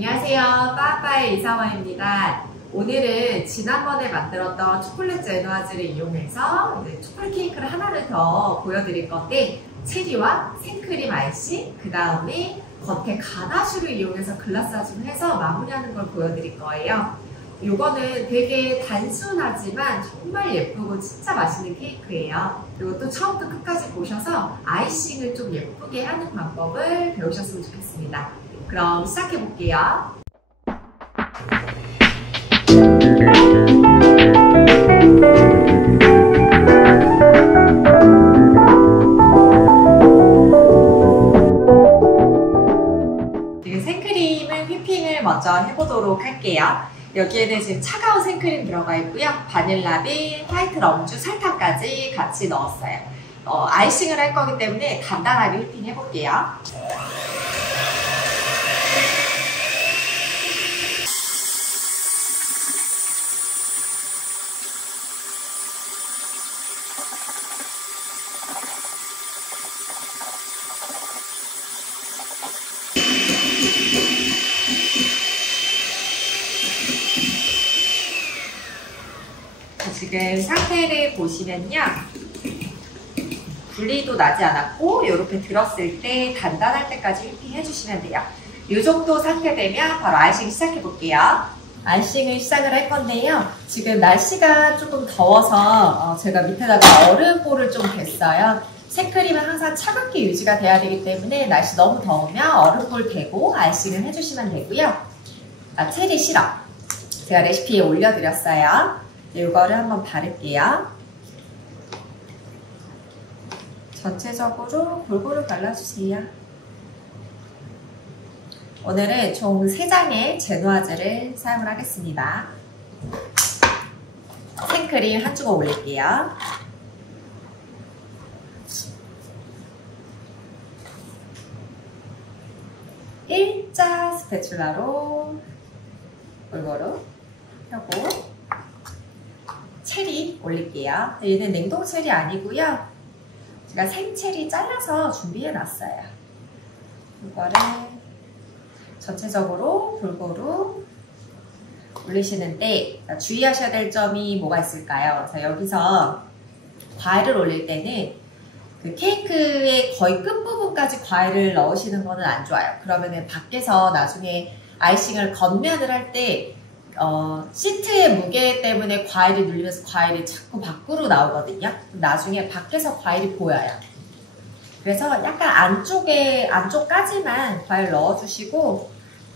안녕하세요. 빠빠의 이사원입니다. 오늘은 지난번에 만들었던 초콜릿 제너아즈를 이용해서 초콜릿 케이크를 하나를 더 보여드릴 건데, 체리와 생크림 아이싱, 그 다음에 겉에 가나슈를 이용해서 글라스아즈를 해서 마무리하는 걸 보여드릴 거예요. 이거는 되게 단순하지만 정말 예쁘고 진짜 맛있는 케이크예요. 그리고 또 처음부터 끝까지 보셔서 아이싱을 좀 예쁘게 하는 방법을 배우셨으면 좋겠습니다. 그럼 시작해 볼게요. 지금 생크림을 휘핑을 먼저 해보도록 할게요. 여기에는 지금 차가운 생크림 들어가 있고요. 바닐라빈, 화이트 럼주, 설탕까지 같이 넣었어요. 아이싱을 할 거기 때문에 간단하게 휘핑 해볼게요. 지금 상태를 보시면요, 분리도 나지 않았고 이렇게 들었을 때 단단할 때까지 휘핑 해주시면 돼요. 이 정도 상태 되면 바로 아이싱 시작해 볼게요. 아이싱을 시작을 할 건데요, 지금 날씨가 조금 더워서 제가 밑에다가 얼음볼을 좀 댔어요. 생크림은 항상 차갑게 유지가 돼야 되기 때문에 날씨 너무 더우면 얼음볼 대고 아이싱을 해주시면 되고요. 체리 시럽 제가 레시피에 올려드렸어요. 이거를 한번 바를게요. 전체적으로 골고루 발라주세요. 오늘은 총 3장의 제너아즈를 사용을 하겠습니다. 생크림 한 주걱 올릴게요. 일자 스패츌라로 골고루 펴고, 체리 올릴게요. 얘는 냉동 체리 아니고요, 제가 생체리 잘라서 준비해 놨어요. 이거를 전체적으로 골고루 올리시는데 주의하셔야 될 점이 뭐가 있을까요? 자, 여기서 과일을 올릴 때는 그 케이크의 거의 끝부분까지 과일을 넣으시는 거는 안 좋아요. 그러면은 밖에서 나중에 아이싱을 겉면을 할 때 시트의 무게 때문에 과일이 눌리면서 과일이 자꾸 밖으로 나오거든요. 나중에 밖에서 과일이 보여요. 그래서 약간 안쪽까지만 과일 넣어주시고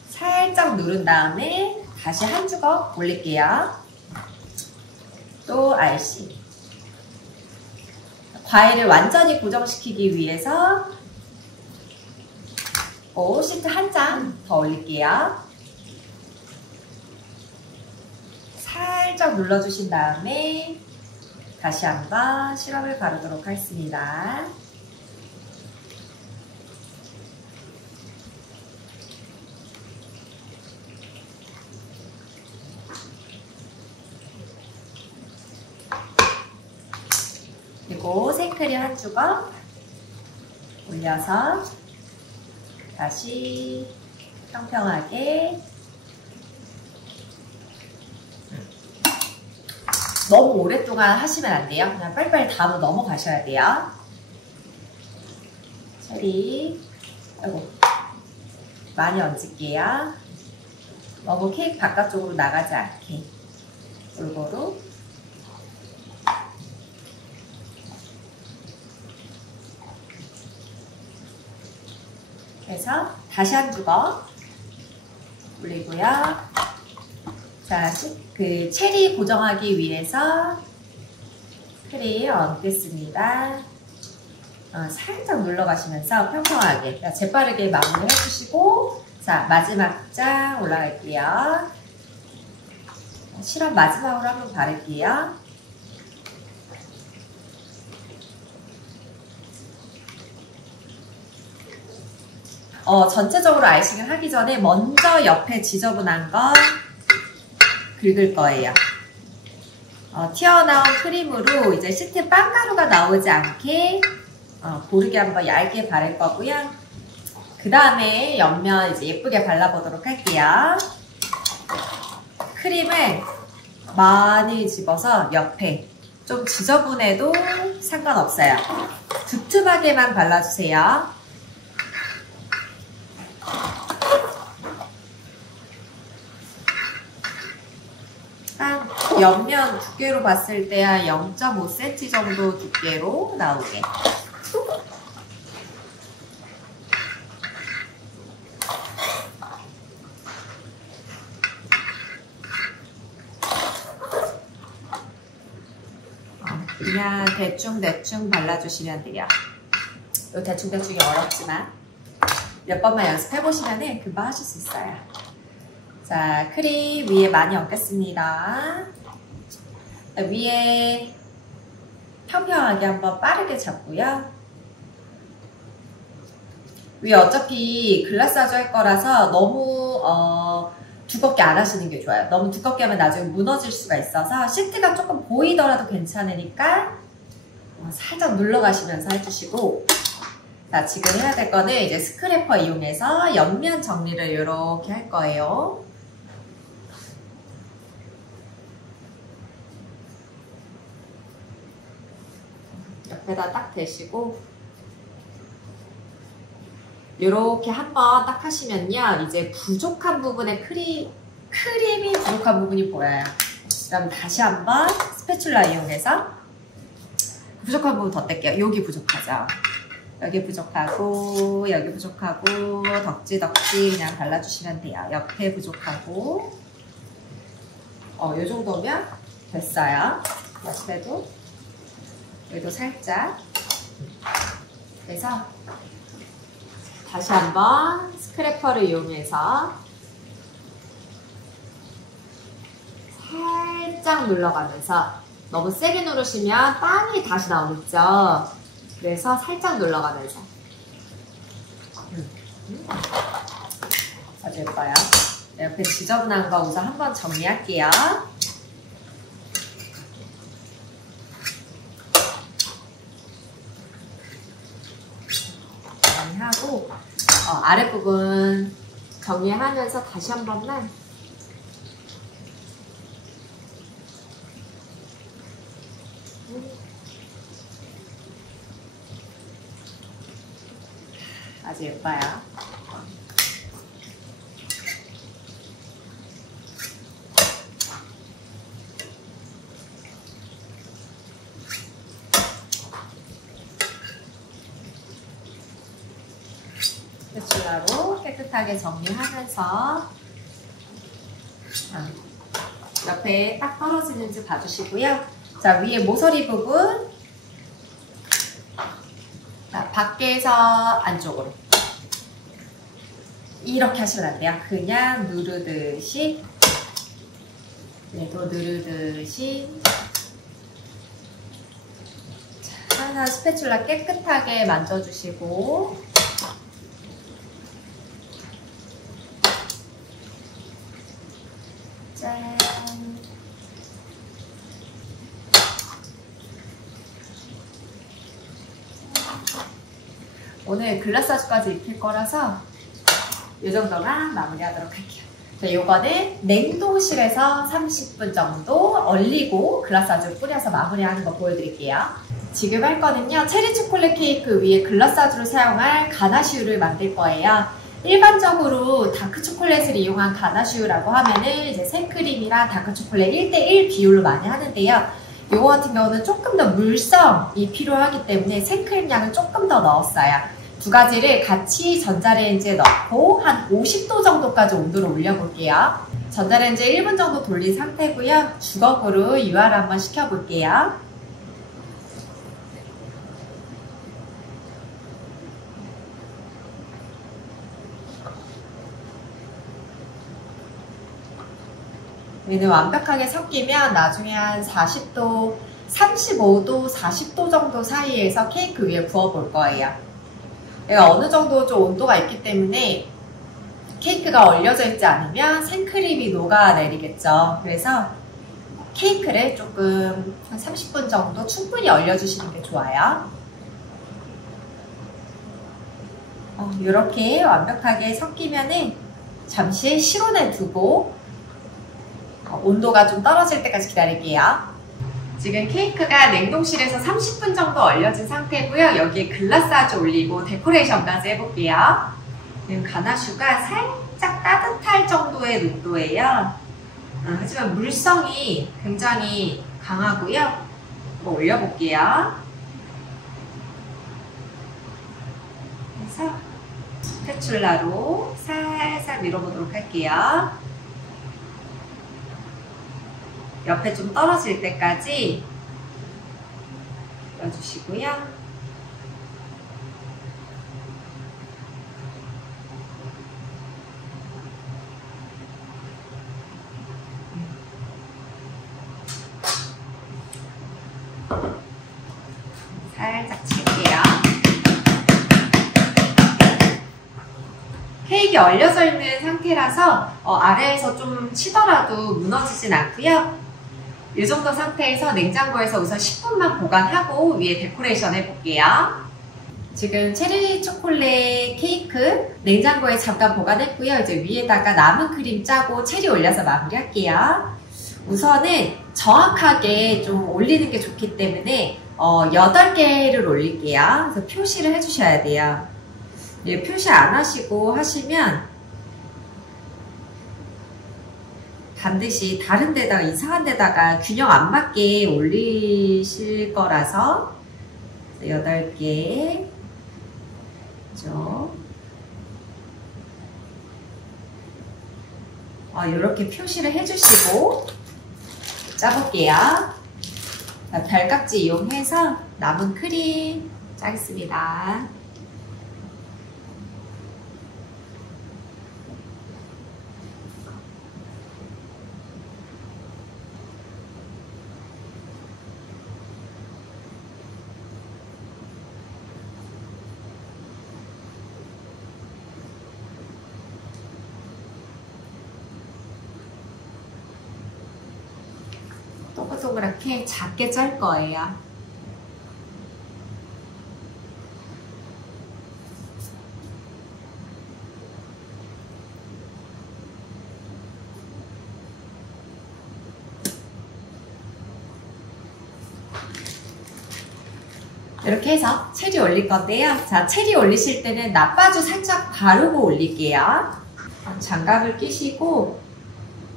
살짝 누른 다음에 다시 한 주걱 올릴게요. 또 아이싱. 과일을 완전히 고정시키기 위해서 시트 한 장 더 올릴게요. 살짝 눌러주신 다음에 다시 한번 시럽을 바르도록 하겠습니다. 그리고 생크림 한 주걱 올려서 다시 평평하게. 너무 오랫동안 하시면 안 돼요. 그냥 빨리빨리 다음으로 넘어가셔야 돼요. 체리, 많이 얹을게요. 너무 케이크 바깥쪽으로 나가지 않게 골고루. 그래서 다시 한 주걱 올리고요. 자, 그 체리 고정하기 위해서 크림 얹겠습니다. 살짝 눌러가시면서 평평하게 재빠르게 마무리 해주시고, 자, 마지막 장 올라갈게요. 시럽 마지막으로 한번 바를게요. 전체적으로 아이싱을 하기 전에 먼저 옆에 지저분한 거 긁을 거예요. 튀어나온 크림으로 이제 시트 빵가루가 나오지 않게 고르게 한번 얇게 바를 거고요. 그 다음에 옆면 이제 예쁘게 발라보도록 할게요. 크림을 많이 집어서 옆에 좀 지저분해도 상관없어요. 두툼하게만 발라주세요. 한 옆면 두께로 봤을 때 한 0.5cm 정도 두께로 나오게. 그냥 대충 발라주시면 돼요. 이 대충이 어렵지만 몇 번만 연습해보시면 금방 하실 수 있어요. 자, 크림 위에 많이 얹겠습니다. 위에 평평하게 한번 빠르게 잡고요. 위에 어차피 글라스아주 할 거라서 너무 두껍게 안 하시는 게 좋아요. 너무 두껍게 하면 나중에 무너질 수가 있어서 시트가 조금 보이더라도 괜찮으니까 살짝 눌러가시면서 해주시고, 자, 지금 해야 될 거는 이제 스크래퍼 이용해서 옆면 정리를 이렇게 할 거예요. 옆에다 딱 대시고 이렇게 한번 딱 하시면요, 이제 부족한 부분에 크림이 부족한 부분이 보여요. 그럼 다시 한번 스패츌라 이용해서 부족한 부분 더 뗄게요. 여기 부족하죠. 여기 부족하고 여기 부족하고 덕지 그냥 발라주시면 돼요. 옆에 부족하고 요 정도면 됐어요. 옆에도 여기도 살짝. 그래서 다시 한번 스크래퍼를 이용해서 살짝 눌러가면서, 너무 세게 누르시면 빵이 다시 나오겠죠. 그래서 살짝 눌러가면서. 아주 예뻐요. 옆에 지저분한 거 우선 한번 정리할게요. 하고 아랫부분 정리하면서 다시 한 번만 아주 예뻐요. 스패츌라로 깨끗하게 정리하면서 옆에 딱 떨어지는지 봐주시고요. 자, 위에 모서리 부분, 자, 밖에서 안쪽으로 이렇게 하시면 안 돼요. 그냥 누르듯이, 얘도 누르듯이. 자, 하나 스패츌라 깨끗하게 만져주시고, 짠. 오늘 글라스아주까지 입힐 거라서 이 정도만 마무리하도록 할게요. 자, 요거는 냉동실에서 30분 정도 얼리고 글라스아주 뿌려서 마무리하는 거 보여드릴게요. 지금 할 거는요, 체리 초콜릿 케이크 위에 글라스아주를 사용할 가나슈를 만들 거예요. 일반적으로 다크초콜릿을 이용한 가나슈라고 하면은 이제 생크림이랑 다크초콜릿 1:1 비율로 많이 하는데요. 요거 같은 경우는 조금 더 물성이 필요하기 때문에 생크림 양을 조금 더 넣었어요. 두 가지를 같이 전자레인지에 넣고 한 50도 정도까지 온도를 올려볼게요. 전자레인지 1분 정도 돌린 상태고요. 주걱으로 유화를 한번 시켜볼게요. 얘는 완벽하게 섞이면 나중에 한 40도, 35도, 40도 정도 사이에서 케이크 위에 부어볼 거예요. 얘가 어느 정도 좀 온도가 있기 때문에 케이크가 얼려져 있지 않으면 생크림이 녹아내리겠죠. 그래서 케이크를 조금 한 30분 정도 충분히 얼려주시는 게 좋아요. 이렇게 완벽하게 섞이면은 잠시 실온에 두고 온도가 좀 떨어질 때까지 기다릴게요. 지금 케이크가 냉동실에서 30분 정도 얼려진 상태고요. 여기에 글라스아주 올리고 데코레이션까지 해볼게요. 지금 가나슈가 살짝 따뜻할 정도의 농도예요. 하지만 물성이 굉장히 강하고요. 한번 올려볼게요. 그래서 스패츌라로 살살 밀어보도록 할게요. 옆에 좀 떨어질 때까지 넣어주시고요. 살짝 칠게요. 케이크 얼려져 있는 상태라서 아래에서 좀 치더라도 무너지진 않고요. 이 정도 상태에서 냉장고에서 우선 10분만 보관하고 위에 데코레이션 해볼게요. 지금 체리 초콜릿 케이크 냉장고에 잠깐 보관했고요. 이제 위에다가 남은 크림 짜고 체리 올려서 마무리할게요. 우선은 정확하게 좀 올리는 게 좋기 때문에 8개를 올릴게요. 그래서 표시를 해주셔야 돼요. 표시 안 하시고 하시면 반드시 다른 데다가 이상한 데다가 균형 안 맞게 올리실 거라서 8개 이렇게 표시를 해주시고 짜볼게요. 자, 별깍지 이용해서 남은 크림 짜겠습니다. 동글동글하게 작게 짤 거예요. 이렇게 해서 체리 올릴 건데요. 자, 체리 올리실 때는 나빠주 살짝 바르고 올릴게요. 장갑을 끼시고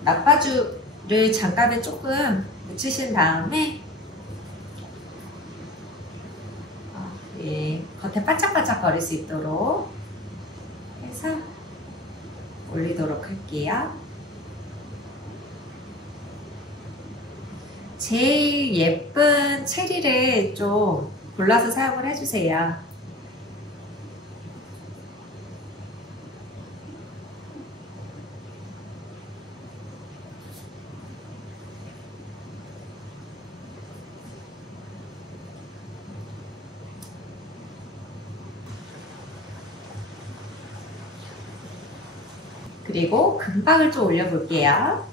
나빠주를 장갑에 조금 묻히신 다음에 겉에 바짝바짝 거릴 수 있도록 해서 올리도록 할게요. 제일 예쁜 체리를 좀 골라서 사용을 해주세요. 그리고 금방을 좀 올려볼게요.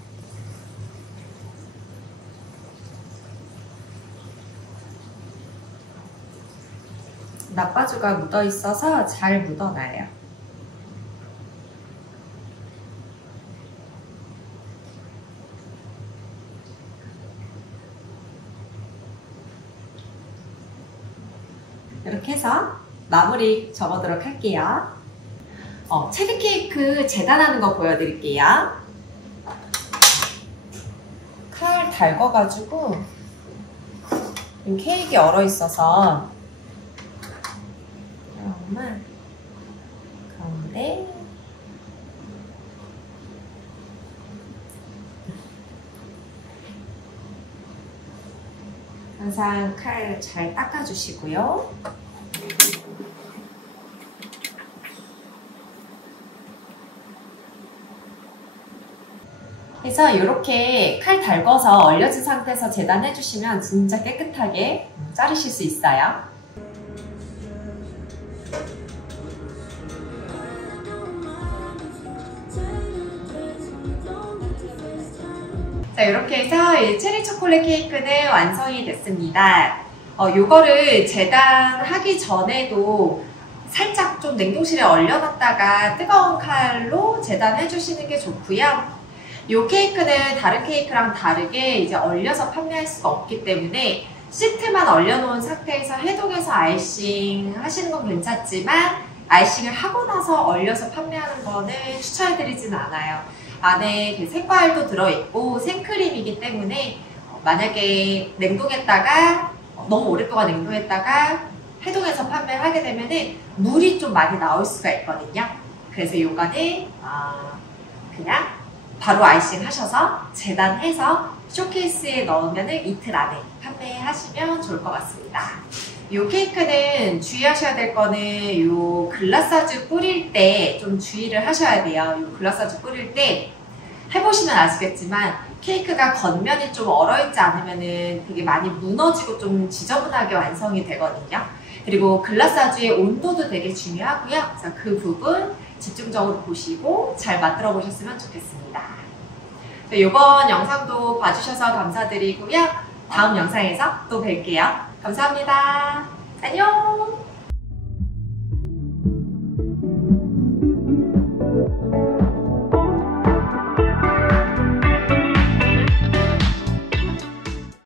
나빠주가 묻어 있어서 잘 묻어나요. 이렇게 해서 마무리 접어도록 할게요. 체리 케이크 재단하는 거 보여드릴게요. 칼 달궈가지고 케이크가 얼어 있어서 그러면 가운데 항상 칼 잘 닦아주시고요. 그래서 이렇게 칼 달궈서 얼려진 상태에서 재단해 주시면 진짜 깨끗하게 자르실 수 있어요. 자, 이렇게 해서 이 체리 초콜릿 케이크는 완성이 됐습니다. 요거를 재단하기 전에도 살짝 좀 냉동실에 얼려놨다가 뜨거운 칼로 재단해 주시는 게 좋고요. 이 케이크는 다른 케이크랑 다르게 이제 얼려서 판매할 수가 없기 때문에 시트만 얼려놓은 상태에서 해동해서 아이싱 하시는 건 괜찮지만 아이싱을 하고 나서 얼려서 판매하는 거는 추천해드리진 않아요. 안에 그 생과일도 들어있고 생크림이기 때문에 만약에 냉동했다가 너무 오랫동안 냉동했다가 해동해서 판매를 하게 되면은 물이 좀 많이 나올 수가 있거든요. 그래서 요거는 그냥 바로 아이싱 하셔서 재단해서 쇼케이스에 넣으면은 이틀 안에 판매하시면 좋을 것 같습니다. 요 케이크는 주의하셔야 될 거는 요 글라사주 뿌릴 때 좀 주의를 하셔야 돼요. 요 글라사주 뿌릴 때 해보시면 아시겠지만 케이크가 겉면이 좀 얼어있지 않으면은 되게 많이 무너지고 좀 지저분하게 완성이 되거든요. 그리고 글라사주의 온도도 되게 중요하고요. 그래서 그 부분 집중적으로 보시고 잘 만들어 보셨으면 좋겠습니다. 이번 영상도 봐주셔서 감사드리고요. 다음 영상에서 또 뵐게요. 감사합니다. 안녕!